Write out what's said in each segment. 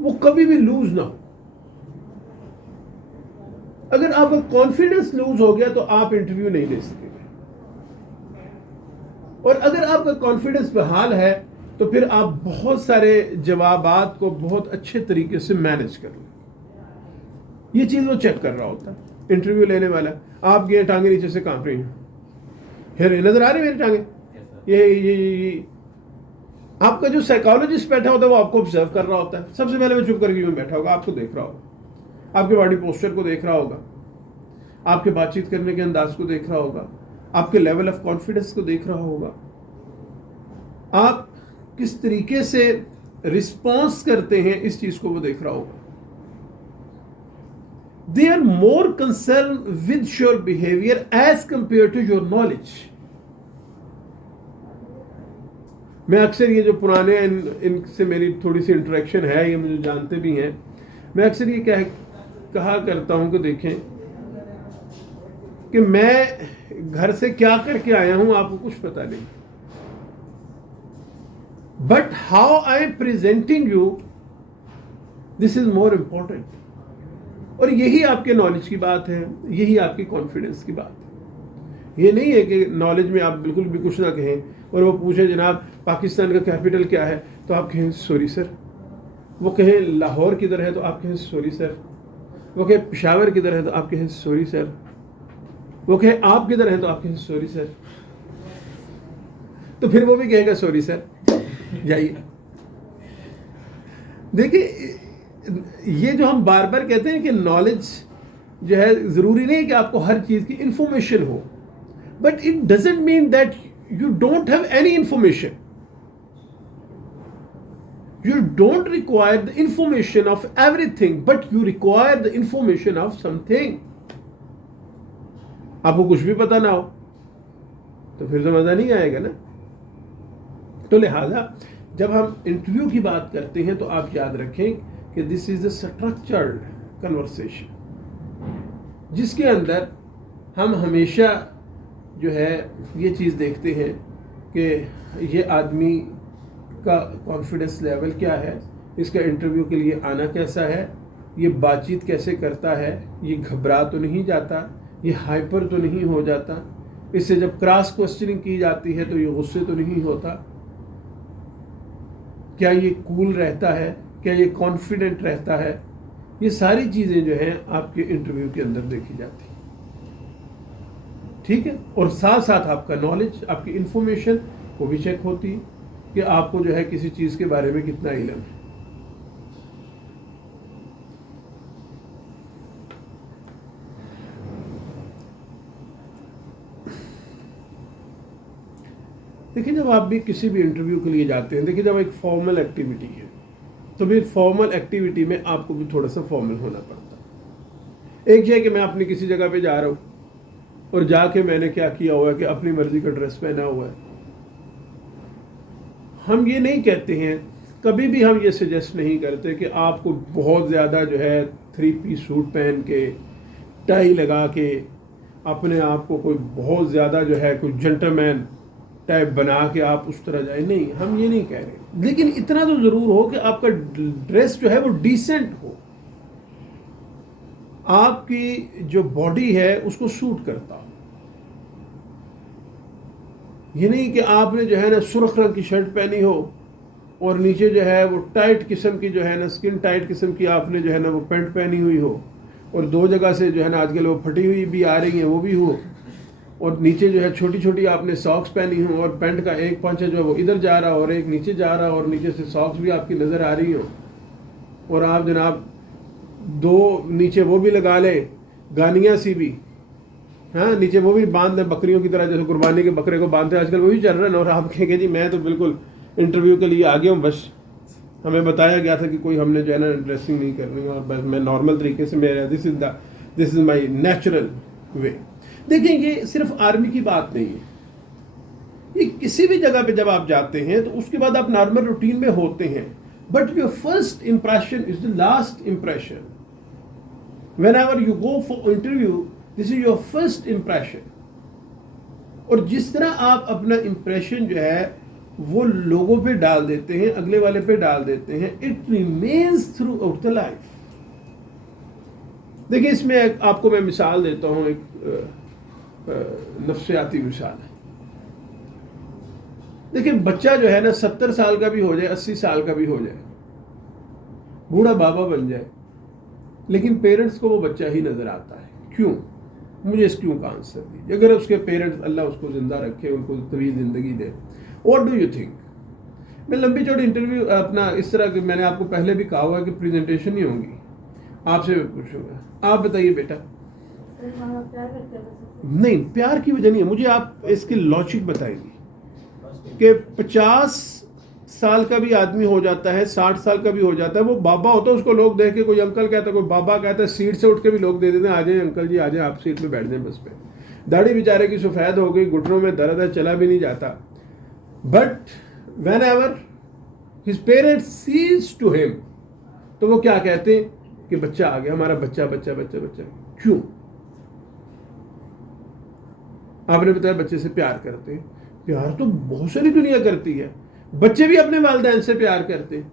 वो कभी भी लूज ना हो। अगर आपका कॉन्फिडेंस लूज हो गया तो आप इंटरव्यू नहीं ले सकेंगे, और अगर आपका कॉन्फिडेंस बहाल है तो फिर आप बहुत सारे जवाबात को बहुत अच्छे तरीके से मैनेज कर लें। ये चीज़ वो चेक कर रहा होता है इंटरव्यू लेने वाला। आपकी ये टांगे नीचे से कांप रही हैं, फिर नजर आ रही मेरी टांगे, ये आपका जो साइकोलॉजिस्ट बैठा होता है वो आपको ऑब्जर्व कर रहा होता है। सबसे पहले वो चुप करके यूं बैठा होगा, आपको देख रहा होगा, आपके बॉडी पोस्चर को देख रहा होगा, आपके बातचीत करने के अंदाज को देख रहा होगा, आपके लेवल ऑफ कॉन्फिडेंस को देख रहा होगा, आप किस तरीके से रिस्पॉन्स करते हैं इस चीज को वो देख रहा होगा। They are more concern with your behaviour as compare to your knowledge. मैं अक्सर ये जो पुराने इनसे मेरी थोड़ी सी इंटरेक्शन है, ये मुझे जानते भी हैं, मैं अक्सर ये कहा करता हूं कि देखें कि मैं घर से क्या करके आया हूं आपको कुछ पता नहीं, but how I am presenting you, this is more important. और यही आपके नॉलेज की बात है, यही आपकी कॉन्फिडेंस की बात है। ये नहीं है कि नॉलेज में आप बिल्कुल भी कुछ ना कहें और वो पूछे जनाब पाकिस्तान का कैपिटल क्या है तो आप कहें सॉरी सर, वो कहें लाहौर किधर है तो आप कहें सॉरी सर, वो कहें पेशावर किधर है तो आप कहें सॉरी सर, वो कहें आप किधर हैं तो आप कहें सॉरी सर, तो फिर वो भी कहेगा सॉरी सर, जाइए। देखिए ये जो हम बार बार कहते हैं कि नॉलेज जो है जरूरी नहीं कि आपको हर चीज की इंफॉर्मेशन हो, but it doesn't mean that you don't have any information. You don't require the information of everything, but you require the information of something. आपको कुछ भी पता ना हो तो फिर तो मजा नहीं आएगा ना। तो लिहाजा जब हम इंटरव्यू की बात करते हैं तो आप याद रखें कि this is a structured conversation, जिसके अंदर हम हमेशा जो है ये चीज़ देखते हैं कि ये आदमी का कॉन्फिडेंस लेवल क्या है, इसका इंटरव्यू के लिए आना कैसा है, ये बातचीत कैसे करता है, ये घबरा तो नहीं जाता, ये हाइपर तो नहीं हो जाता, इससे जब क्रॉस क्वेश्चनिंग की जाती है तो ये गुस्से तो नहीं होता, क्या ये कूल रहता है, क्या ये कॉन्फिडेंट रहता है। ये सारी चीज़ें जो हैं आपके इंटरव्यू के अंदर देखी जाती हैं, ठीक है। और साथ साथ आपका नॉलेज, आपकी इंफॉर्मेशन वो भी चेक होती है कि आपको जो है किसी चीज़ के बारे में कितना इल्म है। देखिए जब आप भी किसी भी इंटरव्यू के लिए जाते हैं, देखिए जब एक फॉर्मल एक्टिविटी है तो फिर फॉर्मल एक्टिविटी में आपको भी थोड़ा सा फॉर्मल होना पड़ता है। एक है कि मैं अपनी किसी जगह पे जा रहा हूँ और जाके मैंने क्या किया हुआ है कि अपनी मर्जी का ड्रेस पहना हुआ है। हम ये नहीं कहते हैं, कभी भी हम ये सजेस्ट नहीं करते कि आपको बहुत ज़्यादा जो है 3 पीस सूट पहन के टाई लगा के अपने आप को कोई बहुत ज़्यादा जो है कोई जेंटलमैन टाइप बना के आप उस तरह जाए, नहीं, हम ये नहीं कह रहे। लेकिन इतना तो ज़रूर हो कि आपका ड्रेस जो है वो डिसेंट हो, आपकी जो बॉडी है उसको सूट करता हो। ये नहीं कि आपने जो है ना सुर्ख रंग की शर्ट पहनी हो और नीचे जो है वो टाइट किस्म की जो है ना स्किन टाइट किस्म की आपने जो है ना वो पैंट पहनी हुई हो, और 2 जगह से जो है ना आजकल वो फटी हुई भी आ रही हैं वो भी हो, और नीचे जो है छोटी छोटी आपने सॉक्स पहनी हो और पैंट का एक पंचा जो है वो इधर जा रहा हो और एक नीचे जा रहा हो और नीचे से सॉक्स भी आपकी नज़र आ रही हो, और आप जनाब 2 नीचे वो भी लगा लें गानियाँ सी भी, हाँ नीचे वो भी बांध दें बकरियों की तरह, जैसे कुर्बानी के बकरे को बांधते हैं आजकल वो भी चल रहे हैं। और आप कहेंगे जी मैं तो बिल्कुल इंटरव्यू के लिए आ गया हूँ, बस हमें बताया गया था कि कोई हमने जो है ना ड्रेसिंग नहीं करनी और बस मैं नॉर्मल तरीके से मेरा this is my natural way. देखिए ये सिर्फ आर्मी की बात नहीं है, ये किसी भी जगह पे जब आप जाते हैं तो उसके बाद आप नॉर्मल रूटीन में होते हैं, but your first impression is the last impression. When ever you go for interview this is your first impression. और जिस तरह आप अपना इंप्रेशन जो है वो लोगों पे डाल देते हैं, अगले वाले पे डाल देते हैं, it remains through out the life. देखिए इसमें आपको मैं मिसाल देता हूँ, एक नफ्सियाती मिसाल है। देखिए बच्चा जो है ना 70 साल का भी हो जाए, 80 साल का भी हो जाए, बूढ़ा बाबा बन जाए, लेकिन पेरेंट्स को वो बच्चा ही नजर आता है। क्यों? मुझे इस क्यों का आंसर दीजिए। अगर उसके पेरेंट्स, अल्लाह उसको जिंदा रखे, उनको तवील जिंदगी दे, व्हाट डू यू थिंक? मैं लंबी चौड़ी इंटरव्यू अपना इस तरह की, मैंने आपको पहले भी कहा हुआ कि प्रेजेंटेशन नहीं होंगी, आपसे मैं पूछूंगा, आप बताइए बेटा। नहीं, प्यार की वजह नहीं है, मुझे आप इसकी लॉजिक बताएंगे कि 50 साल का भी आदमी हो जाता है, 60 साल का भी हो जाता है, वो बाबा होता है, उसको लोग देख के, कोई अंकल कहता है, कोई बाबा कहता है, सीट से उठ के भी लोग दे देते हैं, आ जाए अंकल जी, आ जाए, आप सीट पे बैठ जाए बस पे। दाढ़ी बेचारे की सफ़ेद हो गई, घुटनों में दर्द है, चला भी नहीं जाता। But whenever his parents sees to him, तो वो क्या कहते हैं कि बच्चा आ गया, हमारा बच्चा बच्चा बच्चा बच्चा। क्यों? आपने बताया बच्चे से प्यार करते हैं, प्यार तो बहुत सारी दुनिया करती है, बच्चे भी अपने वालिदैन से प्यार करते हैं,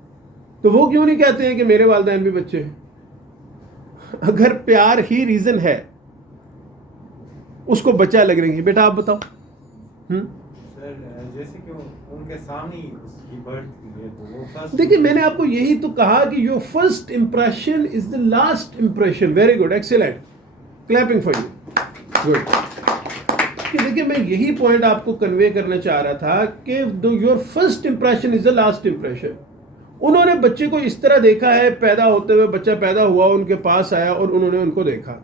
तो वो क्यों नहीं कहते हैं कि मेरे वालिदैन भी बच्चे हैं? अगर प्यार ही रीजन है, उसको बच्चा लग रही है, बेटा आप बताओ। सर जैसे कि उनके सामने उसकी बर्थ की है, तो वो फर्स्ट। देखिए मैंने आपको यही तो कहा कि your first impression is the last impression. Very good, excellent, clapping for you, good. कि देखिए मैं यही पॉइंट आपको कन्वे करना चाह रहा था कि your first impression is the last impression. उन्होंने बच्चे को इस तरह देखा है, पैदा होते हुए बच्चा पैदा हुआ, उनके पास आया और उन्होंने उनको देखा।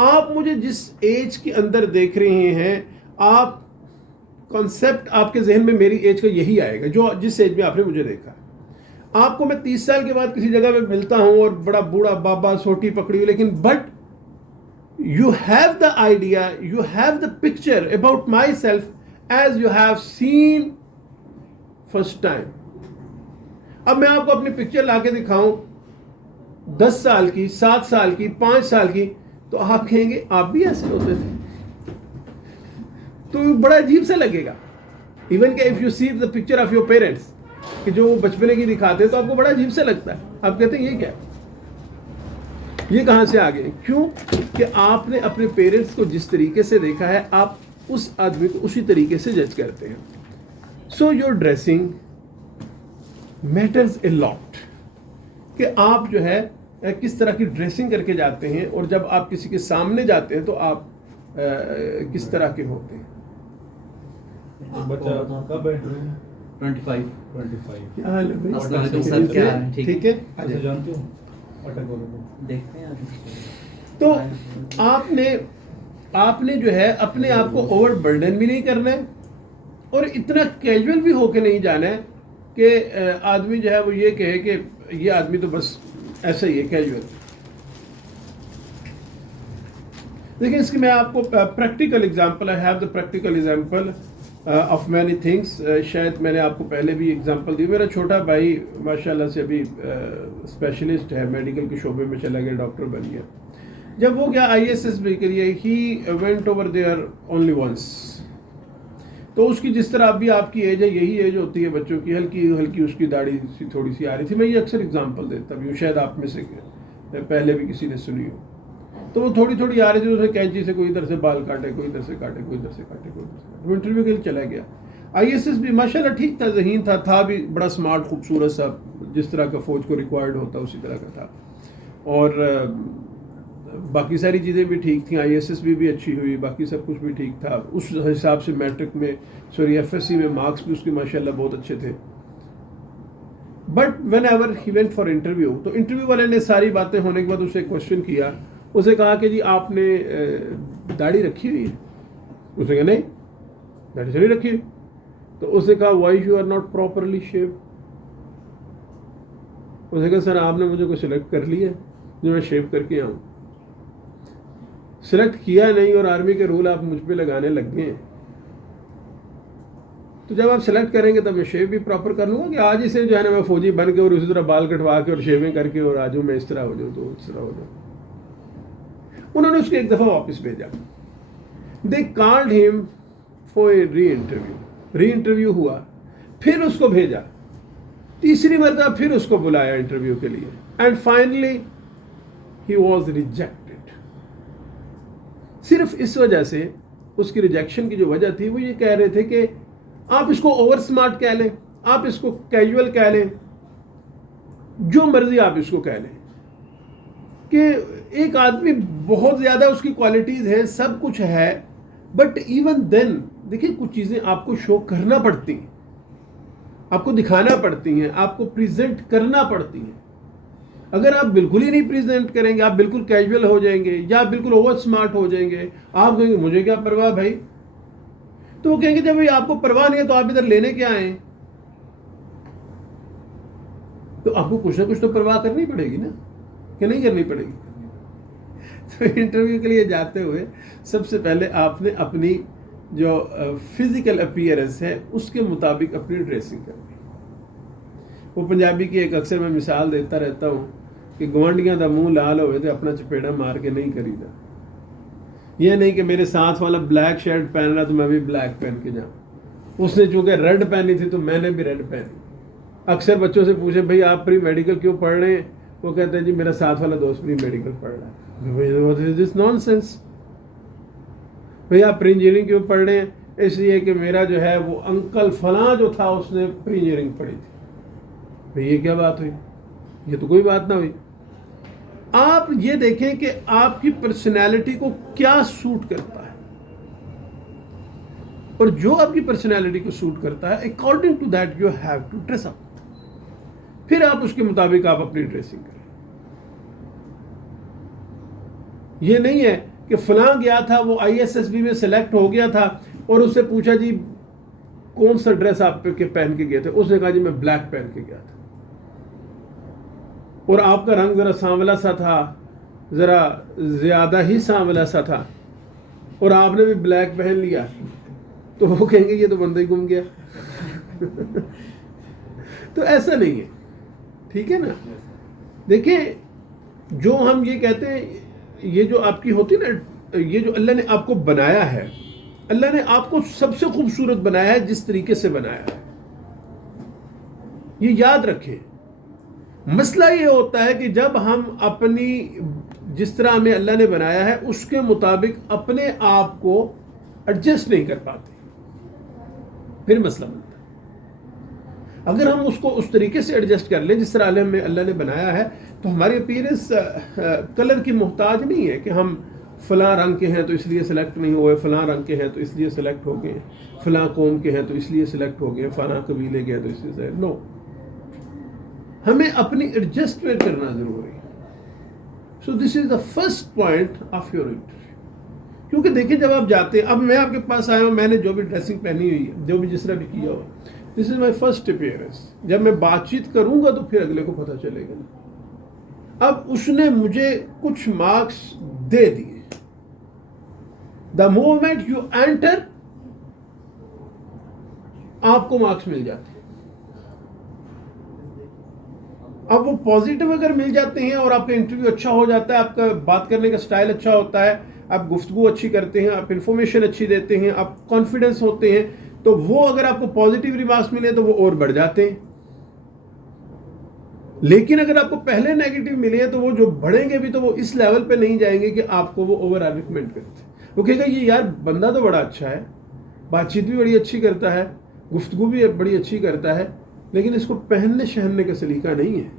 आप मुझे जिस एज के अंदर देख रहे हैं, आप कॉन्सेप्ट आपके जहन में मेरी एज का यही आएगा, जो जिस एज में आपने मुझे देखा। आपको मैं 30 साल के बाद किसी जगह पे मिलता हूं और बड़ा बूढ़ा बाबा, सोटी पकड़ी हुई, लेकिन but you have the idea, you have the picture about myself as you have seen first time. अब मैं आपको अपनी पिक्चर लाके दिखाऊं 10 साल की, 7 साल की, 5 साल की, तो आप कहेंगे आप भी ऐसे होते थे, तो बड़ा अजीब सा लगेगा। इवन के if you see the picture of your parents, कि जो बचपने की दिखाते हैं, तो आपको बड़ा अजीब सा लगता है, आप कहते हैं ये क्या, ये कहाँ से आ गए? क्यों? कि आपने अपने पेरेंट्स को जिस तरीके से देखा है, आप उस आदमी को उसी तरीके से जज करते हैं। So your dressing matters a lot, कि आप जो है किस तरह की ड्रेसिंग करके जाते हैं, और जब आप किसी के सामने जाते हैं तो आप किस तरह के होते हैं। बच्चा कब है? 25 क्या हाल है भाई? ठीक है, जानते हो देखते हैं। तो आपने जो है अपने आप को ओवर बर्डन भी नहीं करना है, और इतना कैजुअल भी होके नहीं जाना है कि आदमी जो है वो ये कहे कि ये आदमी तो बस ऐसा ही है, कैजुअल। देखिए इसकी मैं आपको practical example, I have the practical example of many things. शायद मैंने आपको पहले भी एग्जांपल दी। मेरा छोटा भाई माशाल्लाह से अभी स्पेशलिस्ट है, मेडिकल के शोबे में चला गया, डॉक्टर बन गया। जब वो गया ISS भी करिए, he went over there only once. तो उसकी जिस तरह अभी आपकी एज है, यही एज होती है बच्चों की, हल्की हल्की उसकी दाढ़ी सी थोड़ी सी आ रही थी। मैं ये अक्सर एग्जांपल देता भी हूँ, शायद आप में से पहले भी किसी ने सुनी हो। तो वो थोड़ी थोड़ी आ रही थी, उसने कैंची से कोई इधर से बाल काटे, कोई इधर से काटे, कोई इधर से काटे, कोई इधर से काटे। वो इंटरव्यू के लिए चला गया। ISS भी माशाल्लाह ठीक था, ज़हीन था भी बड़ा स्मार्ट, खूबसूरत सा, जिस तरह का फ़ौज को रिक्वायर्ड होता उसी तरह का था। और बाकी सारी चीज़ें भी ठीक थी, ISS भी अच्छी हुई, बाकी सब कुछ भी ठीक था। उस हिसाब से मैट्रिक में, सॉरी FSC में मार्क्स भी उसके माशाल्लाह बहुत अच्छे थे। But when ever he went for interview, तो इंटरव्यू वाले ने सारी बातें होने के बाद उसे क्वेश्चन किया। उसे कहा कि जी आपने दाढ़ी रखी हुई है? उसने कहा नहीं, दाढ़ी से नहीं रखी हुई। तो उसने कहा why you are not properly shave? उसने कहा सर आपने मुझे को सिलेक्ट कर लिया जो मैं शेव करके आऊँ। सिलेक्ट किया नहीं और आर्मी के रूल आप मुझ पे लगाने लग गए हैं। तो जब आप सिलेक्ट करेंगे तब मैं शेव भी प्रॉपर कर लूँगा, कि आज ही से जो है ना मैं फौजी बन के और उसी तरह बाल कटवा के और शेविंग करके और आज मैं इस तरह हो जाऊँ, तो इस तरह हो जाऊँ। उन्होंने उसको एक दफ़ा वापस भेजा। They called him for a री इंटरव्यू। री इंटरव्यू हुआ, फिर उसको भेजा, तीसरी मरतबा फिर उसको बुलाया इंटरव्यू के लिए, and finally he was rejected. सिर्फ इस वजह से, उसकी रिजेक्शन की जो वजह थी वो ये कह रहे थे कि आप इसको ओवर स्मार्ट कह लें, आप इसको कैजुअल कह लें, जो मर्जी आप इसको कह लें, कि एक आदमी बहुत ज़्यादा उसकी क्वालिटीज़ हैं, सब कुछ है, बट इवन देन देखिए कुछ चीज़ें आपको शो करना पड़ती हैं, आपको दिखाना पड़ती हैं, आपको प्रेजेंट करना पड़ती हैं। अगर आप बिल्कुल ही नहीं प्रेजेंट करेंगे, आप बिल्कुल कैजुअल हो जाएंगे या बिल्कुल ओवर स्मार्ट हो जाएंगे, आप कहेंगे मुझे क्या परवाह भाई, तो वो कहेंगे जब भाई आपको परवाह नहीं है तो आप इधर लेने क्या आए। तो आपको कुछ ना कुछ तो परवाह करनी पड़ेगी ना, कि नहीं करनी पड़ेगी। तो इंटरव्यू के लिए जाते हुए सबसे पहले आपने अपनी जो फिजिकल अपीयरेंस है उसके मुताबिक अपनी ड्रेसिंग करनी। वो पंजाबी की एक अक्सर मैं मिसाल देता रहता हूँ कि गवांडियां दा मुंह लाल होवे तो अपना चपेड़ा मार के नहीं करीदा। यह नहीं कि मेरे साथ वाला ब्लैक शर्ट पहन रहा तो मैं भी ब्लैक पहन के जाऊँ, उसने चूंकि रेड पहनी थी तो मैंने भी रेड पहनी। अक्सर बच्चों से पूछे भाई आप प्री मेडिकल क्यों पढ़ रहे हैं, वो कहते हैं जी मेरा साथ वाला दोस्त प्री मेडिकल पढ़ रहा है। What is this nonsense. भैया आप प्री इंजीनियरिंग क्यों पढ़ रहे हैं, इसलिए कि मेरा जो है वो अंकल फलां जो था उसने प्री इंजीनियरिंग पढ़ी थी। भाई ये क्या बात हुई, ये तो कोई बात ना हुई। आप ये देखें कि आपकी पर्सनैलिटी को क्या सूट करता है, और जो आपकी पर्सनैलिटी को सूट करता है according to that you have to dress up. फिर आप उसके मुताबिक आप अपनी ड्रेसिंग करें। ये नहीं है कि फलां गया था वो ISSB में सेलेक्ट हो गया था और उससे पूछा जी कौन सा ड्रेस आप के पहन के गए थे, उसने कहा जी मैं ब्लैक पहन के गया था, और आपका रंग जरा सांवला सा था, जरा ज्यादा ही सांवला सा था, और आपने भी ब्लैक पहन लिया, तो वो कहेंगे ये तो बंदा ही गुम गया। तो ऐसा नहीं है, ठीक है ना। देखिए जो हम ये कहते हैं, ये जो आपकी होती ना, ये जो अल्लाह ने आपको बनाया है, अल्लाह ने आपको सबसे खूबसूरत बनाया है जिस तरीके से बनाया है, ये याद रखें। मसला ये होता है कि जब हम अपनी जिस तरह हमें अल्लाह ने बनाया है उसके मुताबिक अपने आप को एडजस्ट नहीं कर पाते, फिर मसला बनता है। अगर हम उसको उस तरीके से एडजस्ट कर लें जिस तरह हमें अल्लाह ने बनाया है, तो हमारी अपीयरेंस कलर की मोहताज नहीं है कि हम फलां रंग के हैं तो इसलिए सेलेक्ट नहीं हुए, फलां रंग के हैं तो इसलिए सेलेक्ट हो गए, फलां कौम के हैं तो इसलिए सेलेक्ट हो गए, फलां कबीले के हैं तो इसलिए। नो, हमें अपनी एडजस्टमेंट करना जरूरी है। So this is the first point of your interview. क्योंकि देखिए जब आप जाते हैं, अब मैं आपके पास आया हूँ, मैंने जो भी ड्रेसिंग पहनी हुई है, जो भी जिस तरह भी किया हुआ, this is my first appearance. जब मैं बातचीत करूंगा तो फिर अगले को पता चलेगा ना। अब उसने मुझे कुछ मार्क्स दे दिए, द मोमेंट यू एंटर आपको मार्क्स मिल जाते हैं। अब वो पॉजिटिव अगर मिल जाते हैं और आपका इंटरव्यू अच्छा हो जाता है, आपका बात करने का स्टाइल अच्छा होता है, आप गुफ्तगू अच्छी करते हैं, आप इंफॉर्मेशन अच्छी देते हैं, आप कॉन्फिडेंस होते हैं, तो वो अगर आपको पॉजिटिव रिमार्क्स मिले तो वो और बढ़ जाते हैं। लेकिन अगर आपको पहले नेगेटिव मिले हैं तो वो जो बढ़ेंगे भी तो वो इस लेवल पे नहीं जाएंगे कि आपको वो ओवर रिकमेंड करते। वो कहेगा ये यार बंदा तो बड़ा अच्छा है, बातचीत भी बड़ी अच्छी करता है, गुफ्तगू भी बड़ी अच्छी करता है, लेकिन इसको पहनने शहनने का सलीका नहीं है।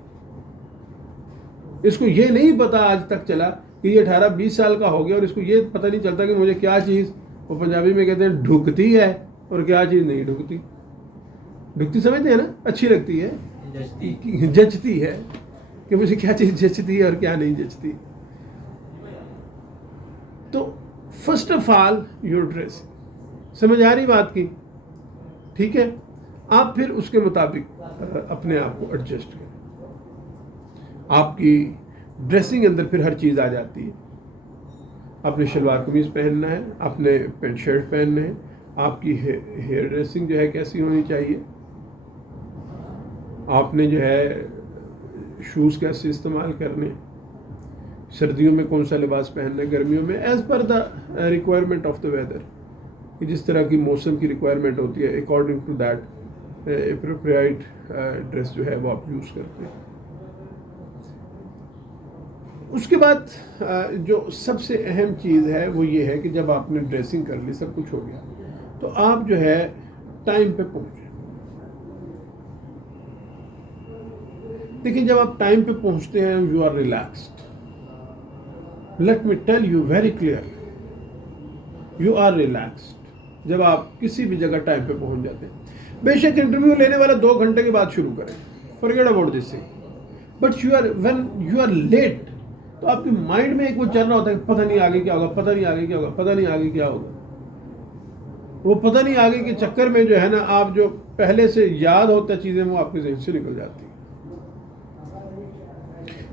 इसको ये नहीं पता आज तक चला कि ये 18-20 साल का हो गया और इसको ये पता नहीं चलता कि मुझे क्या चीज़, वो पंजाबी में कहते हैं ढुकती है और क्या चीज़ नहीं ढुकती। ढुकती समझते हैं ना, अच्छी लगती है, जचती है, कि मुझे क्या चीज़ जचती है और क्या नहीं जचती। तो first of all your dress, समझ आ रही बात की, ठीक है। आप फिर उसके मुताबिक अपने आप को एडजस्ट करें। आपकी ड्रेसिंग अंदर फिर हर चीज़ आ जाती है। आपने शलवार कमीज़ पहनना है, आपने पेंट शर्ट पहनना है, आपकी हेयर ड्रेसिंग जो है कैसी होनी चाहिए, आपने जो है शूज़ कैसे इस्तेमाल करने, सर्दियों में कौन सा लिबास पहनना है, गर्मियों में, as per the requirement of the weather, कि जिस तरह की मौसम की रिक्वायरमेंट होती है according to that appropriate dress जो है वो आप यूज़ करते हैं। उसके बाद जो सबसे अहम चीज़ है वो ये है कि जब आपने ड्रेसिंग कर ली, सब कुछ हो गया, तो आप जो है टाइम पे पहुँचे। देखिए, जब आप टाइम पे पहुँचते हैं, you are relaxed. Let me tell you very clearly, you are relaxed जब आप किसी भी जगह टाइम पे पहुँच जाते हैं। बेशक इंटरव्यू लेने वाला 2 घंटे के बाद शुरू करें, forget about this thing, but when you are late, तो आपके माइंड में एक वो चल रहा होता है, पता नहीं आगे क्या होगा, पता नहीं आगे क्या होगा, पता नहीं आगे क्या होगा। वो पता नहीं आगे के चक्कर में जो है ना, आप जो पहले से याद होता है चीज़ें, वो आपके जहन से निकल जाती है।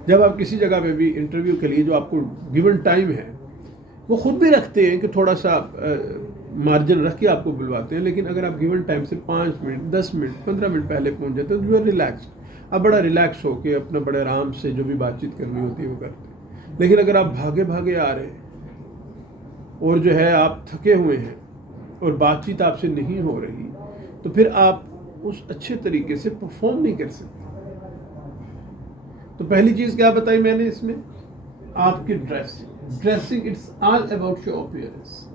जब आप किसी जगह पे भी इंटरव्यू के लिए जो आपको गिवन टाइम है, वो खुद भी रखते हैं कि थोड़ा सा मार्जिन रख के आपको बुलवाते हैं, लेकिन अगर आप गिवन टाइम से 5 मिनट, 10 मिनट, 15 मिनट पहले पहुंच जाते हैं, तो यू आर रिलैक्स। आप बड़ा रिलैक्स होके अपना बड़े आराम से जो भी बातचीत करनी होती है वो करते हैं। लेकिन अगर आप भागे भागे आ रहे हैं और जो है आप थके हुए हैं और बातचीत आपसे नहीं हो रही, तो फिर आप उस अच्छे तरीके से परफॉर्म नहीं कर सकते। तो पहली चीज़ क्या बताई मैंने इसमें, आपकी dressing, it's all about your appearance,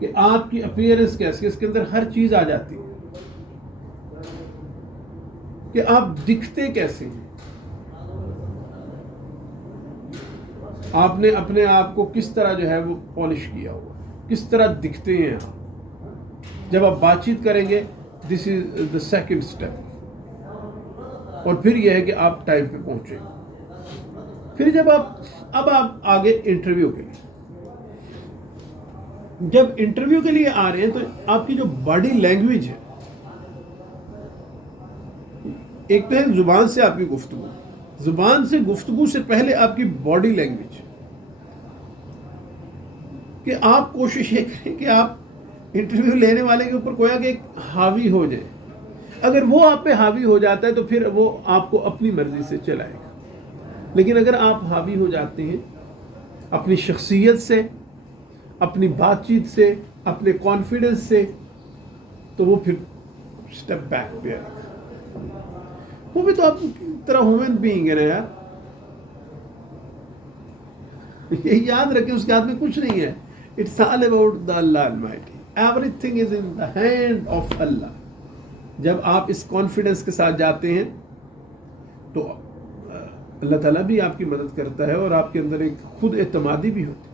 कि आपकी अपीयरेंस कैसी, इसके अंदर हर चीज़ आ जाती है कि आप दिखते कैसे हैं, आपने अपने आप को किस तरह जो है वो पॉलिश किया हुआ, किस तरह दिखते हैं आप। जब आप बातचीत करेंगे, this is the second step. और फिर यह है कि आप टाइम पे पहुंचे। फिर जब अब आप आगे इंटरव्यू के लिए, जब इंटरव्यू के लिए आ रहे हैं, तो आपकी जो बॉडी लैंग्वेज है, एक तो है जुबान से आपकी गुफ्तगू, जुबान से गुफ्तगू से पहले आपकी बॉडी लैंग्वेज, कि आप कोशिश ये करें कि आप इंटरव्यू लेने वाले के ऊपर कोई एक हावी हो जाए। अगर वो आप पे हावी हो जाता है तो फिर वो आपको अपनी मर्जी से चलाएगा। लेकिन अगर आप हावी हो जाते हैं अपनी शख्सियत से, अपनी बातचीत से, अपने कॉन्फिडेंस से, तो वो फिर स्टेप बैक पे आएगा। वो भी तो आप तरह ह्यूमन बीइंग है ना यार, ये याद रखें, उसके हाथ में कुछ नहीं है। It's all about the Allah almighty, everything is in the hand of Allah. जब आप इस कॉन्फिडेंस के साथ जाते हैं तो अल्लाह ताला भी आपकी मदद करता है और आपके अंदर एक खुद एतमादी भी होती है।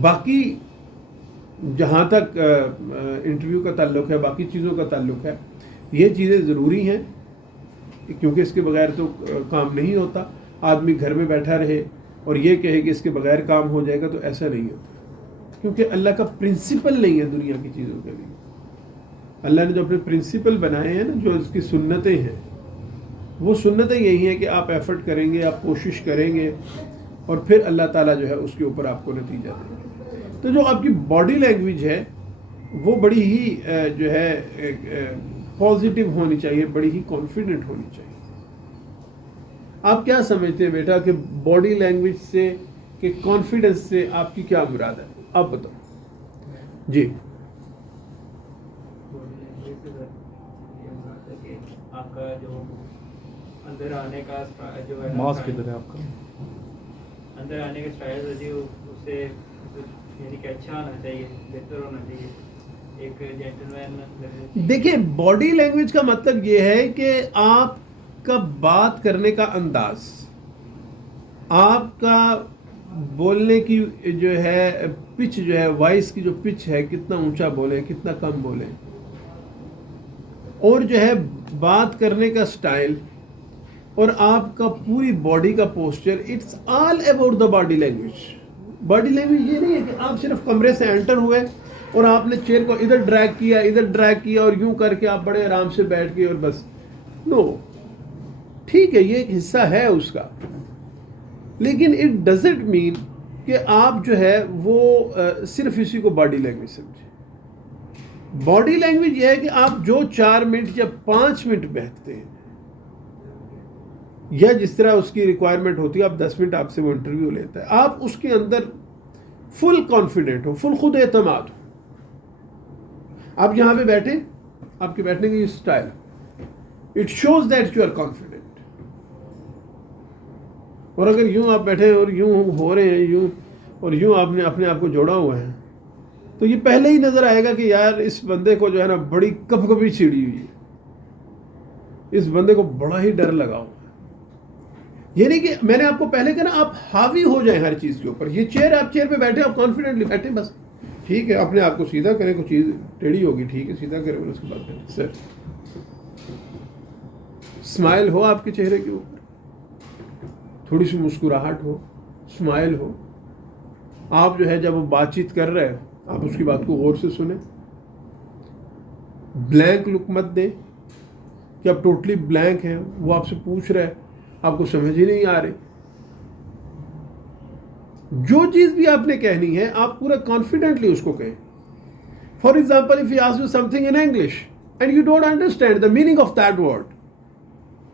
बाकी जहाँ तक इंटरव्यू का ताल्लुक है, बाकी चीज़ों का ताल्लुक है, ये चीज़ें ज़रूरी हैं, क्योंकि इसके बगैर तो काम नहीं होता। आदमी घर में बैठा रहे और ये कहे कि इसके बगैर काम हो जाएगा, तो ऐसा नहीं होता, क्योंकि अल्लाह का प्रिंसिपल नहीं है दुनिया की चीज़ों के लिए। अल्लाह ने जो अपने प्रिंसिपल बनाए हैं ना, जो इसकी सुन्नतें हैं, वो सुन्नतें यही हैं कि आप एफर्ट करेंगे, आप कोशिश करेंगे, और फिर अल्लाह ताला जो है उसके ऊपर आपको नतीजा देंगे। तो जो आपकी बॉडी लैंग्वेज है वो बड़ी ही जो है पॉजिटिव होनी चाहिए, बड़ी ही कॉन्फिडेंट होनी चाहिए। आप क्या समझते हैं बेटा कि बॉडी लैंग्वेज से, कि कॉन्फिडेंस से आपकी क्या मुराद है? आप बताओ जी। आपका जो अंदर आने का जो है, मास्क किधर है आपका? अंदर आने का स्टाइल है जी, उससे यानी कि अच्छा होना चाहिए, बेहतर होना चाहिए, एक जेंटलमैन। देखिए, बॉडी लैंग्वेज का मतलब ये है कि आपका बात करने का अंदाज, आपका बोलने की जो है पिच, जो है वॉइस की जो पिच है, कितना ऊंचा बोलें, कितना कम बोलें, और जो है बात करने का स्टाइल, और आपका पूरी बॉडी का posture, it's all about the body language. Body language ये नहीं है कि आप सिर्फ कमरे से एंटर हुए और आपने चेयर को इधर ड्रैग किया, इधर ड्रैग किया, और यूं करके आप बड़े आराम से बैठ गए और बस। नो, ठीक है, ये एक हिस्सा है उसका, लेकिन इट डजंट मीन कि आप जो है वो सिर्फ इसी को बॉडी लैंग्वेज समझे। बॉडी लैंग्वेज ये है कि आप जो 4 मिनट या 5 मिनट बैठते हैं, या जिस तरह उसकी रिक्वायरमेंट होती है, आप 10 मिनट आपसे वो इंटरव्यू लेता है, आप उसके अंदर फुल कॉन्फिडेंट हो, फुल खुद एतमाद हो। आप यहाँ पे बैठे, आपके बैठने की style, it shows that you are confident. और अगर यूं आप बैठे और यूं हो रहे हैं, यूं और यूं आपने अपने आप को जोड़ा हुआ है, तो ये पहले ही नजर आएगा कि यार इस बंदे को जो है ना बड़ी कभी छिड़ी हुई है, इस बंदे को बड़ा ही डर लगा हुआ है। ये नहीं कि मैंने आपको पहले कहा ना, आप हावी हो जाए हर चीज के ऊपर। ये चेयर, आप चेयर पे बैठे, आप कॉन्फिडेंटली बैठे, बस ठीक है, अपने आप को सीधा करें, कोई चीज टेढ़ी होगी ठीक है, सीधा करें, उसके बाद करें। सर स्माइल हो आपके चेहरे के ऊपर, थोड़ी सी मुस्कुराहट हो, स्माइल हो। आप जो है जब वो बातचीत कर रहे हैं, आप उसकी बात को गौर से सुने, ब्लैंक लुक मत दें कि आप टोटली ब्लैंक हैं, वो आपसे पूछ रहा है, आपको समझ ही नहीं आ रही। जो चीज भी आपने कहनी है आप पूरा कॉन्फिडेंटली उसको कहें। For example, if you ask you something in English and you don't understand the meaning of that word,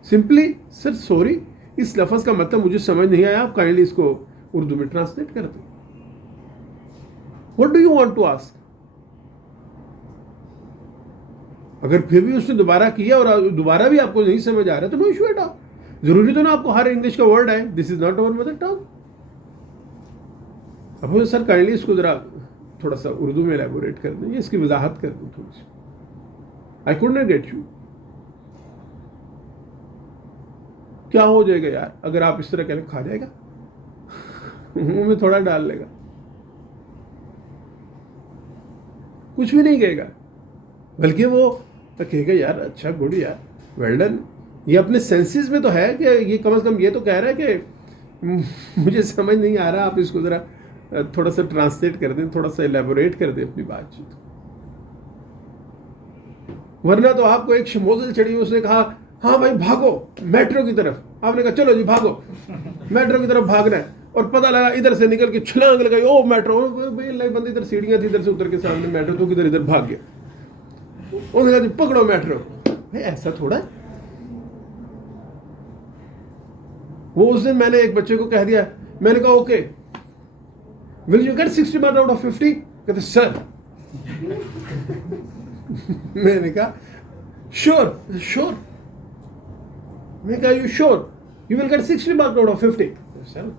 simply sir sorry, इस लफ्ज का मतलब मुझे समझ नहीं आया, आप काइंडली इसको उर्दू में ट्रांसलेट कर दो। What do you want to ask? अगर फिर भी उसने दोबारा किया और दोबारा भी आपको नहीं समझ आ रहा तो नो इशू एट ऑल। जरूरी तो ना आपको हर इंग्लिश का वर्ड है, this is not our mother tongue. अब सर काइंडली इसको जरा थोड़ा सा उर्दू में एलैबोरेट कर दें, इसकी वजाहत कर दें थोड़ी सी, I could not get you. क्या हो जाएगा यार अगर आप इस तरह कहने, खा जाएगा मुंह में थोड़ा डाल लेगा, कुछ भी नहीं कहेगा, बल्कि वो कहेगा यार अच्छा गुड यार वेल डन। ये अपने सेंसेस में तो है कि ये कम से कम ये तो कह रहा है कि मुझे समझ नहीं आ रहा, आप इसको जरा थोड़ा सा ट्रांसलेट कर दें, थोड़ा सा एलैबोरेट कर दें अपनी बातचीत। वरना तो आपको एक शमोजल चढ़ी, उसने कहा हाँ भाई भागो मेट्रो की तरफ, आपने कहा चलो जी भागो मेट्रो की तरफ भागना है, और पता लगा इधर से निकल के छलांग लगाई, ओ मेट्रो, बंदे इधर सीढ़ियां थी, इधर से उतर के सामने मेट्रो, तो किधर इधर भाग गया। उसने कहा जी पकड़ो मेट्रो। भाई ऐसा थोड़ा है। वो उस दिन मैंने एक बच्चे को कह दिया, मैंने कहा okay will you get 60 marks out of 50? कहते सर मैंने कहा श्योर श्योर, मैं कहा you sure you will get 60 marks out of 50? Sir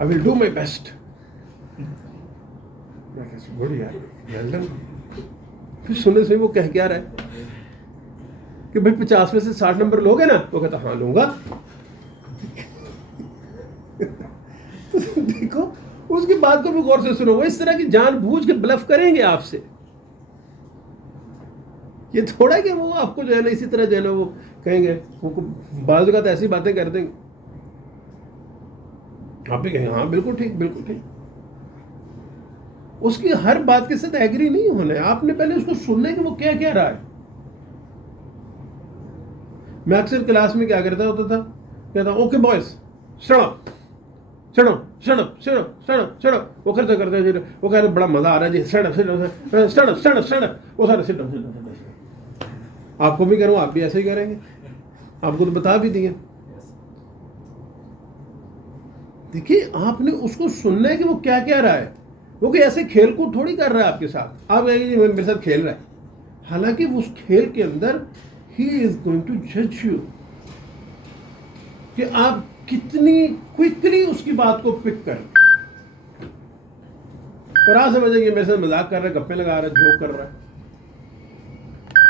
I will do my best. मैं कहा गुड यार वेल डन। फिर सुनने से वो कह क्या रहा है कि भाई 50 में से 60 नंबर लोगे ना? वो कहता हाँ लूंगा। तो देखो उसकी बात को भी गौर से सुनो, वो इस तरह की जानबूझ के ब्लफ करेंगे आपसे। ये थोड़ा कि वो आपको जो है ना इसी तरह जो है ना वो कहेंगे, वो बाज़ औक़ात ऐसी बातें कर देंगे, आप भी कहेंगे हाँ बिल्कुल ठीक बिल्कुल ठीक। उसकी हर बात के साथ एग्री नहीं होना है, आपने पहले उसको सुनना है कि वो क्या कह रहा है। मैं अक्सर क्लास में क्या करता होता था, कहता ओके बॉयज शट चढ़ो शट शट शट शट, वो करते करते वो कह रहे बड़ा मजा आ रहा है जी, shut shut shut shut shut, वो सारे शट। आपको भी करूँ, आप भी ऐसे ही करेंगे, आपको तो बता भी दिए। देखिए आपने उसको सुनना है कि वो क्या कह रहा है, वो कि ऐसे खेल कूद थोड़ी कर रहा है आपके साथ, आप कहेंगे मेरे साथ खेल रहा है, हालांकि उस खेल के अंदर ही इज गोइंग टू जज यू कि आप कितनी क्विकली उसकी बात को पिक करें। और आप समझेंगे मेरे साथ मजाक कर रहा है, गप्पे लगा रहा है, जोक कर रहा है।